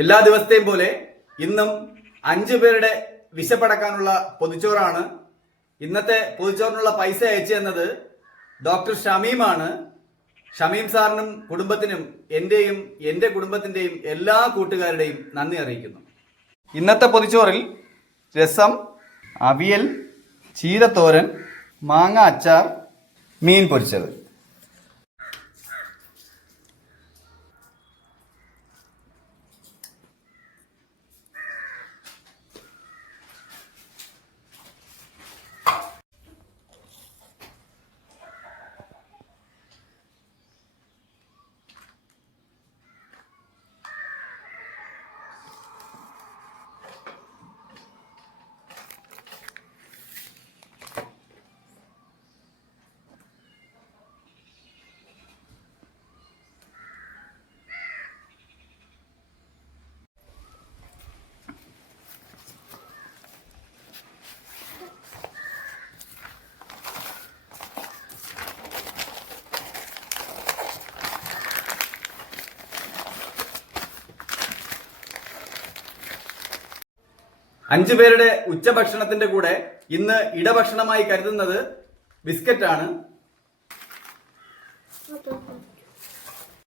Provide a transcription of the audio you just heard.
എല്ലാ ദിവസത്തെയും പോലെ ഇന്നും 5 പേരുടെ വിശപ്പടക്കാനുള്ള പൊതിച്ചോറാണ്. ഇന്നത്തെ പൊതിച്ചോറിനുള്ള പൈസ അയച്ചു തന്നത് ഡോക്ടർ ഷമീമാണ്. ഷമീം സാറിനും കുടുംബത്തിനും എന്റെയും എന്റെ കുടുംബത്തിന്റെയും എല്ലാ കൂട്ടുകാരുടെയും നന്ദി അറിയിക്കുന്നു. ഇന്നത്തെ പൊതിച്ചോറിൽ രസം, അവിയൽ, ചീരത്തോരൻ, മാങ്ങ അച്ചാർ, മീൻ പൊരിച്ചത്. അഞ്ചു പേരുടെ ഉച്ചഭക്ഷണത്തിന്റെ കൂടെ ഇന്ന് ഇടഭക്ഷണമായി കരുതുന്നത് ബിസ്ക്കറ്റാണ്.